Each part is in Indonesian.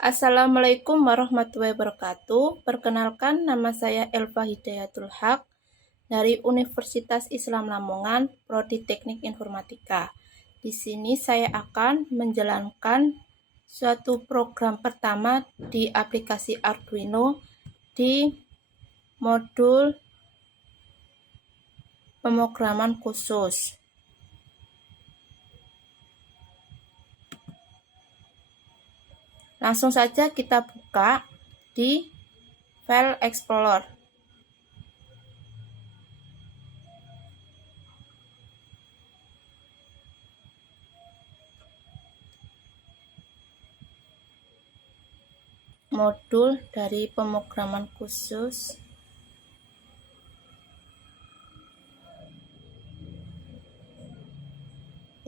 Assalamualaikum warahmatullahi wabarakatuh. Perkenalkan, nama saya Elva Hidayatul Haq dari Universitas Islam Lamongan, Prodi Teknik Informatika. Di sini saya akan menjalankan suatu program pertama di aplikasi Arduino di modul pemrograman khusus. Langsung saja kita buka di File Explorer. Modul dari pemrograman khusus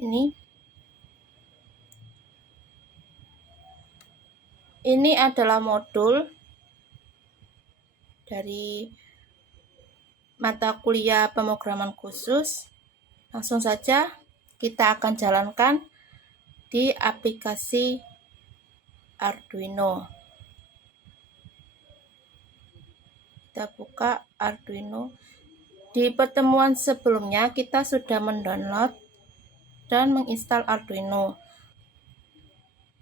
ini adalah modul dari mata kuliah pemrograman khusus. Langsung saja kita akan jalankan di aplikasi Arduino. Kita buka Arduino. Di pertemuan sebelumnya kita sudah mendownload dan menginstal Arduino.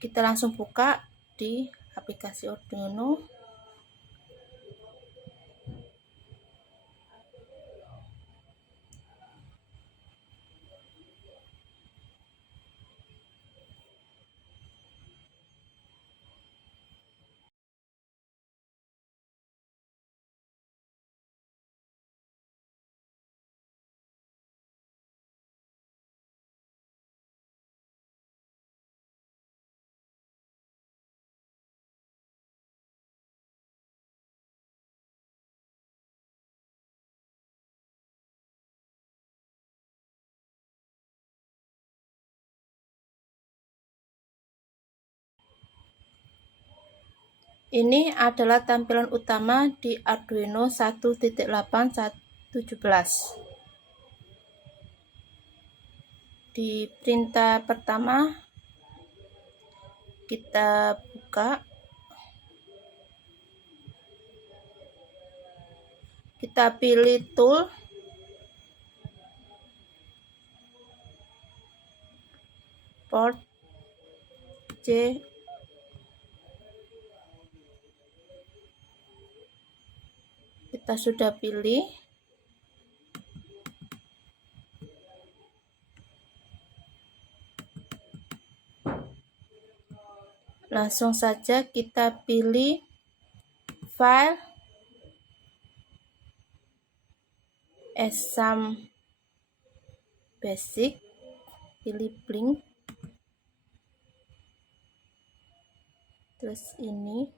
Kita langsung buka di aplikasi Arduino. Ini adalah tampilan utama di Arduino 1.8.17. Di perintah pertama kita buka, kita pilih tool, port C, kita sudah pilih. Langsung saja kita pilih file Esham Basic, pilih Blink. Terus ini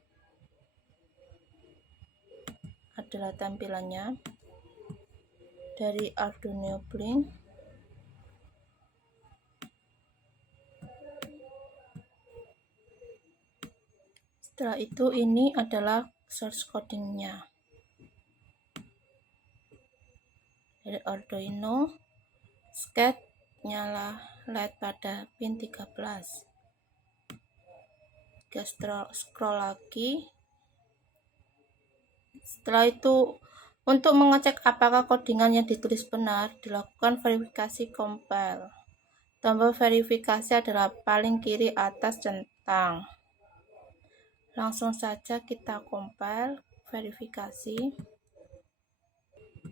adalah tampilannya dari Arduino Blink. Setelah itu ini adalah source codingnya dari Arduino. Scat nyala LED pada pin 13. Kita scroll lagi. Setelah itu, untuk mengecek apakah codingan yang ditulis benar, dilakukan verifikasi compile. Tombol verifikasi adalah paling kiri atas centang. Langsung saja kita compile, verifikasi.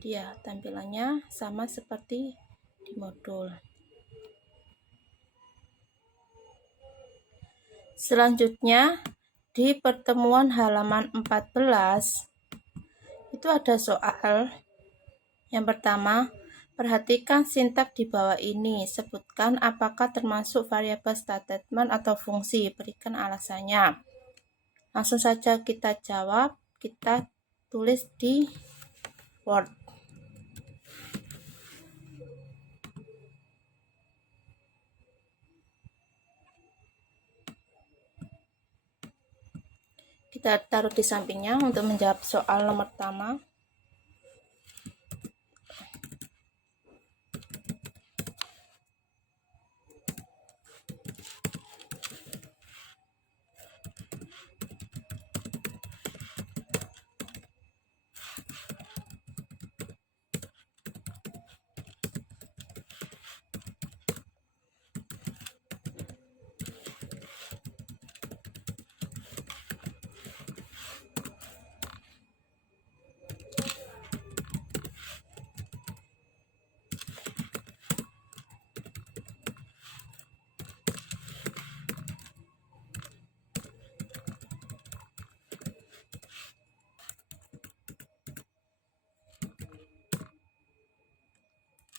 Dia tampilannya sama seperti di modul. Selanjutnya, di pertemuan halaman 14 itu ada soal. Yang pertama, perhatikan sintak di bawah ini. Sebutkan apakah termasuk variabel statement atau fungsi. Berikan alasannya. Langsung saja kita jawab. Kita tulis di Word. Kita taruh di sampingnya untuk menjawab soal nomor pertama.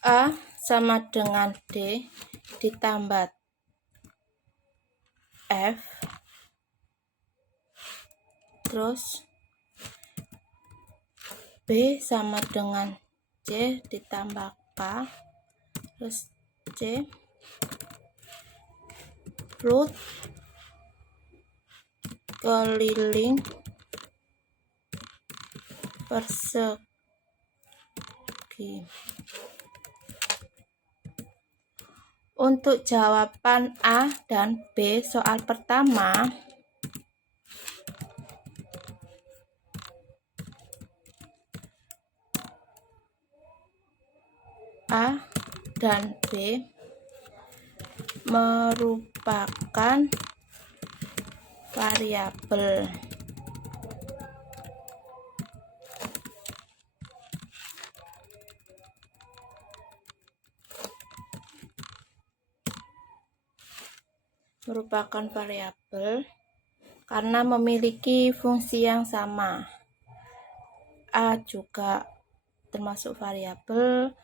A sama dengan D ditambah F, terus B sama dengan C ditambah K, terus C float keliling persegi. Untuk jawaban A dan B soal pertama, A dan B merupakan variabel. Karena memiliki fungsi yang sama. A juga termasuk variabel,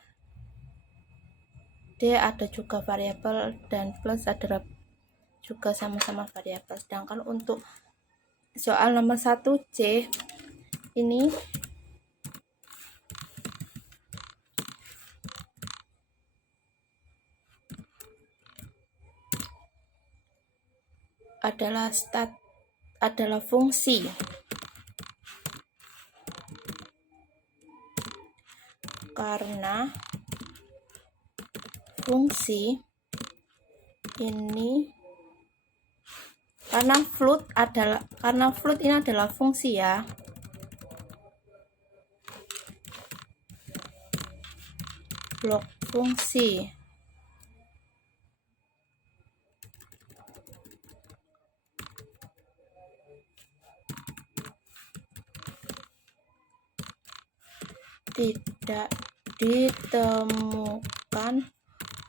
D ada juga variabel, dan plus adalah juga sama-sama variabel. Sedangkan untuk soal nomor 1C ini adalah fungsi. Karena fungsi ini karena float ini adalah fungsi ya. Blok fungsi. Tidak ditemukan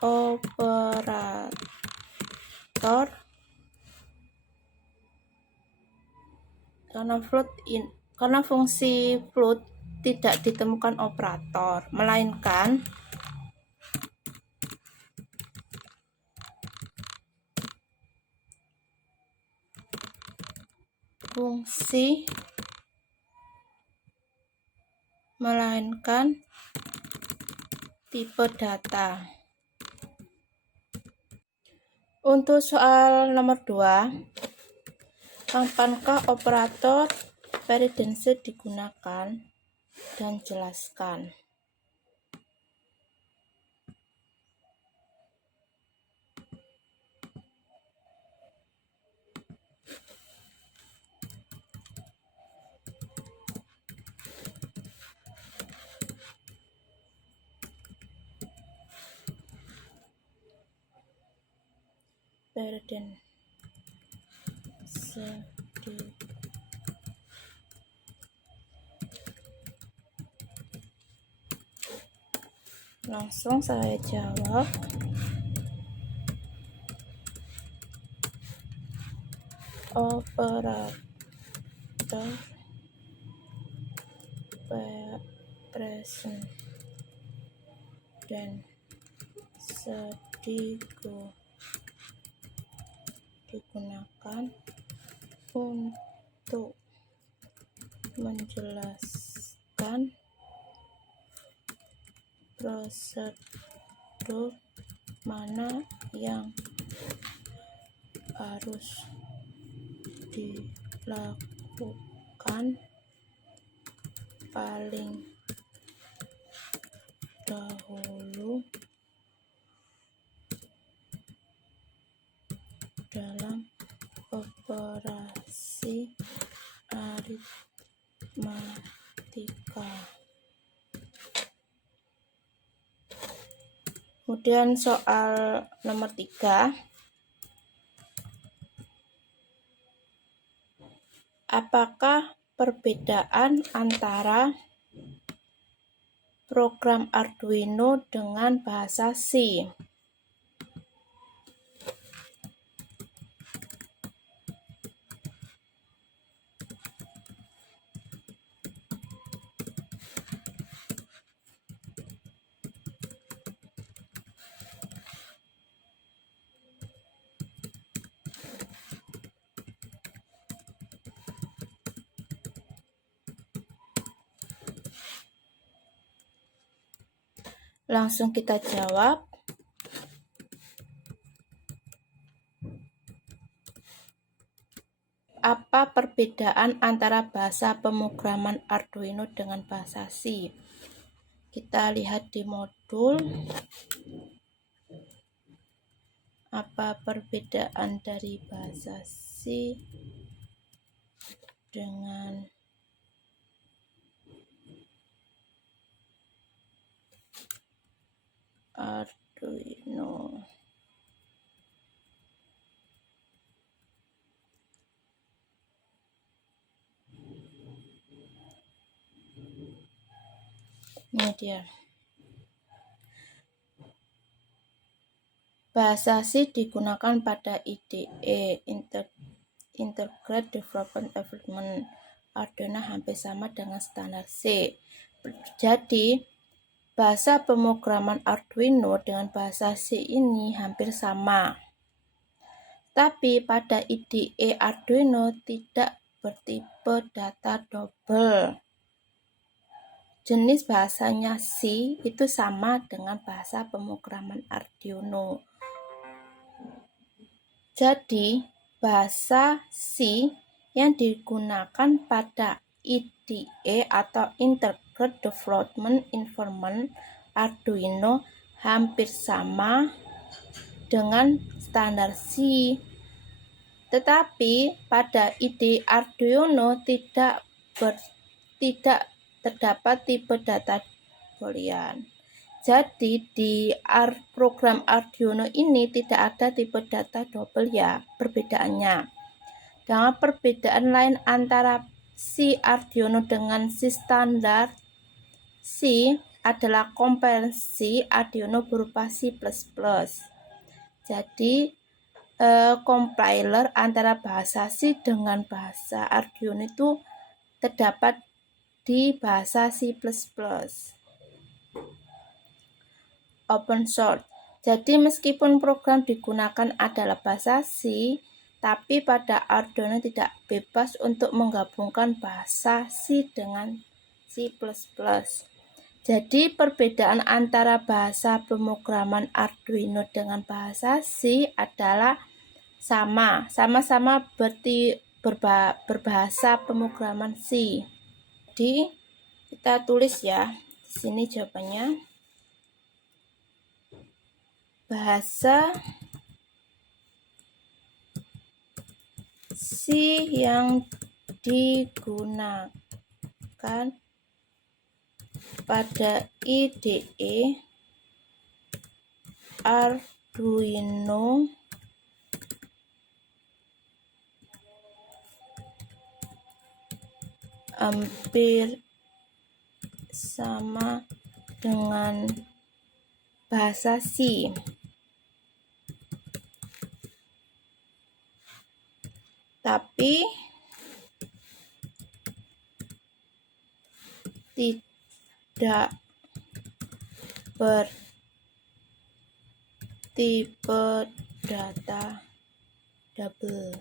operator karena fungsi float tidak ditemukan operator, melainkan tipe data. Untuk soal nomor 2, kapankah operator Peredense digunakan dan jelaskan. Peredense langsung saya jawab. Operator present dan digunakan untuk menjelaskan prosedur mana yang harus dilakukan paling dahulu dalam operasi aritmatika. Kemudian soal nomor 3, apakah perbedaan antara program Arduino dengan bahasa C? Langsung kita jawab. Apa perbedaan antara bahasa pemrograman Arduino dengan bahasa C? Kita lihat di modul. Apa perbedaan dari bahasa C dengan Arduino? Ini dia. Bahasa C digunakan pada IDE, Integrated Development Environment. Arduino hampir sama dengan standar C. Jadi, bahasa pemrograman Arduino dengan bahasa C ini hampir sama. Tapi pada IDE Arduino tidak bertipe data double. Jenis bahasanya C itu sama dengan bahasa pemrograman Arduino. Jadi, bahasa C yang digunakan pada IDE atau Integrated Development Environment Arduino hampir sama dengan standar C. Tetapi pada IDE Arduino tidak terdapat tipe data boolean. Jadi di program Arduino ini tidak ada tipe data double ya perbedaannya. Dengan perbedaan lain antara C Arduino dengan C standar, C adalah compiler C Arduino berupa C++. Jadi compiler antara bahasa C dengan bahasa Arduino itu terdapat di bahasa C++. Open source. Jadi meskipun program digunakan adalah bahasa C, tapi pada Arduino tidak bebas untuk menggabungkan bahasa C dengan C++. Jadi perbedaan antara bahasa pemrograman Arduino dengan bahasa C adalah sama-sama berbahasa pemrograman C. Jadi kita tulis ya. Di sini jawabannya. Bahasa C yang digunakan pada IDE Arduino hampir sama dengan bahasa C. Tapi tidak bertipe data double.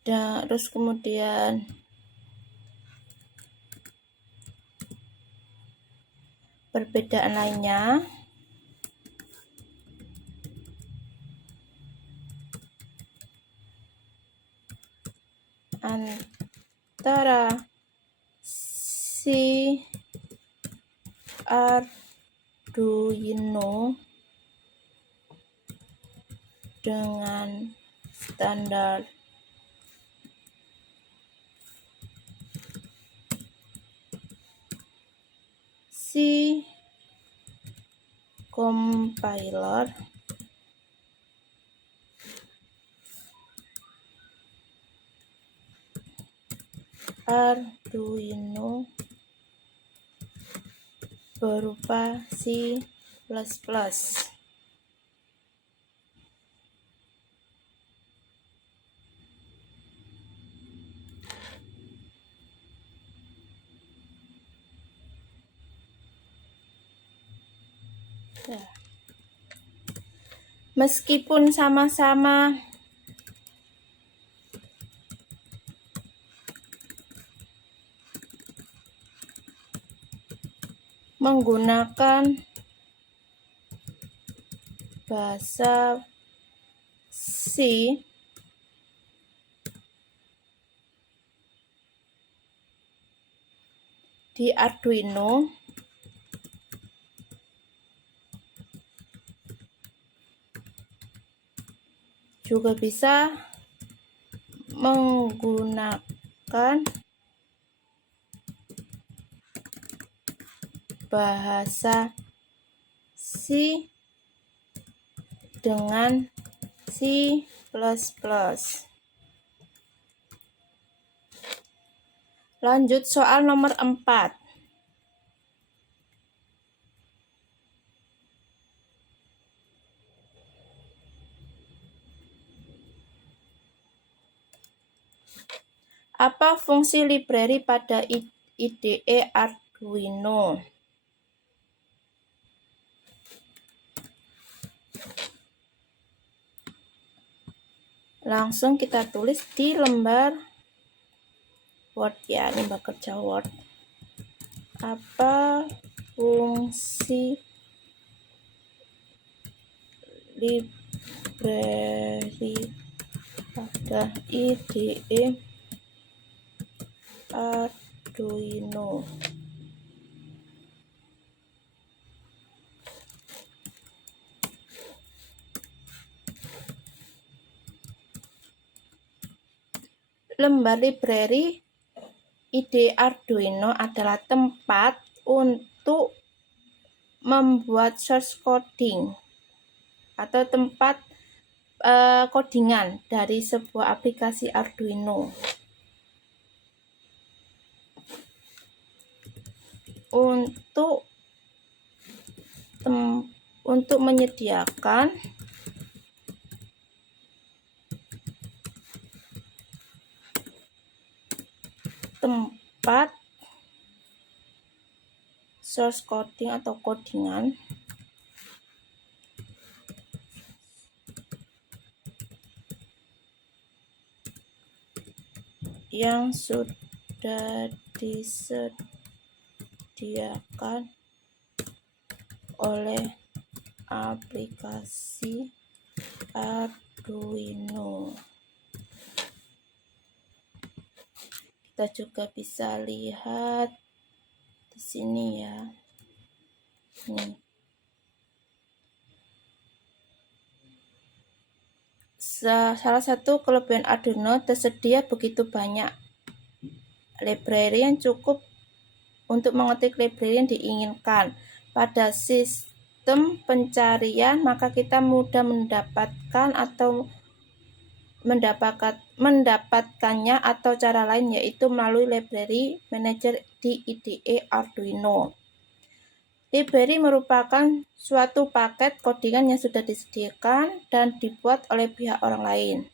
Dan terus kemudian perbedaan lainnya antara C Arduino dengan standar C compiler Arduino berupa C++. Meskipun sama-sama menggunakan bahasa C di Arduino juga bisa menggunakan bahasa C dengan C++. Lanjut soal nomor 4. Apa fungsi library pada IDE Arduino? Langsung kita tulis di lembar Word ya, lembar kerja Word. Apa fungsi library pada IDE Arduino? Lembar library IDE Arduino adalah tempat untuk membuat source coding atau tempat codingan dari sebuah aplikasi Arduino. Untuk menyediakan tempat source coding atau codingan yang sudah disediakan oleh aplikasi Arduino. Kita juga bisa lihat di sini ya. Nih. Salah satu kelebihan Arduino, tersedia begitu banyak library yang cukup untuk mengetik library yang diinginkan. Pada sistem pencarian, maka kita mudah mendapatkan atau mendapatkannya atau cara lain, yaitu melalui library manager di IDE Arduino. Library merupakan suatu paket codingan yang sudah disediakan dan dibuat oleh pihak orang lain.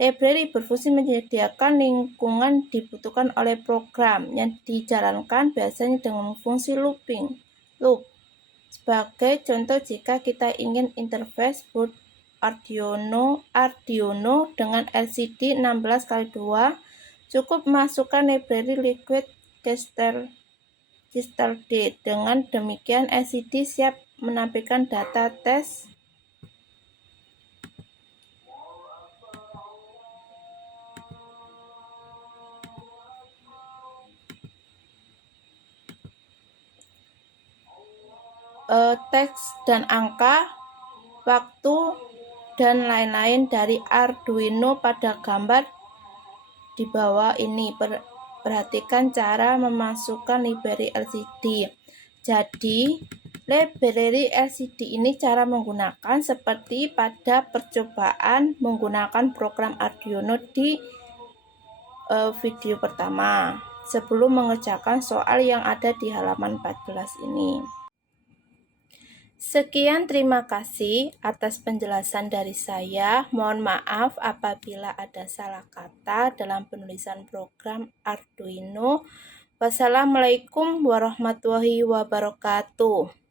Library berfungsi menyediakan lingkungan dibutuhkan oleh program yang dijalankan biasanya dengan fungsi loop. Sebagai contoh, jika kita ingin interface boot Arduino dengan LCD 16x2, cukup masukkan library Liquid Crystal D. Dengan demikian, LCD siap menampilkan data tes teks dan angka, waktu, dan lain-lain dari Arduino pada gambar di bawah ini. Perhatikan cara memasukkan library LCD. Jadi, library LCD ini cara menggunakan seperti pada percobaan menggunakan program Arduino di video pertama, sebelum mengerjakan soal yang ada di halaman 14 ini. Sekian, terima kasih atas penjelasan dari saya. Mohon maaf apabila ada salah kata dalam penulisan program Arduino. Wassalamualaikum warahmatullahi wabarakatuh.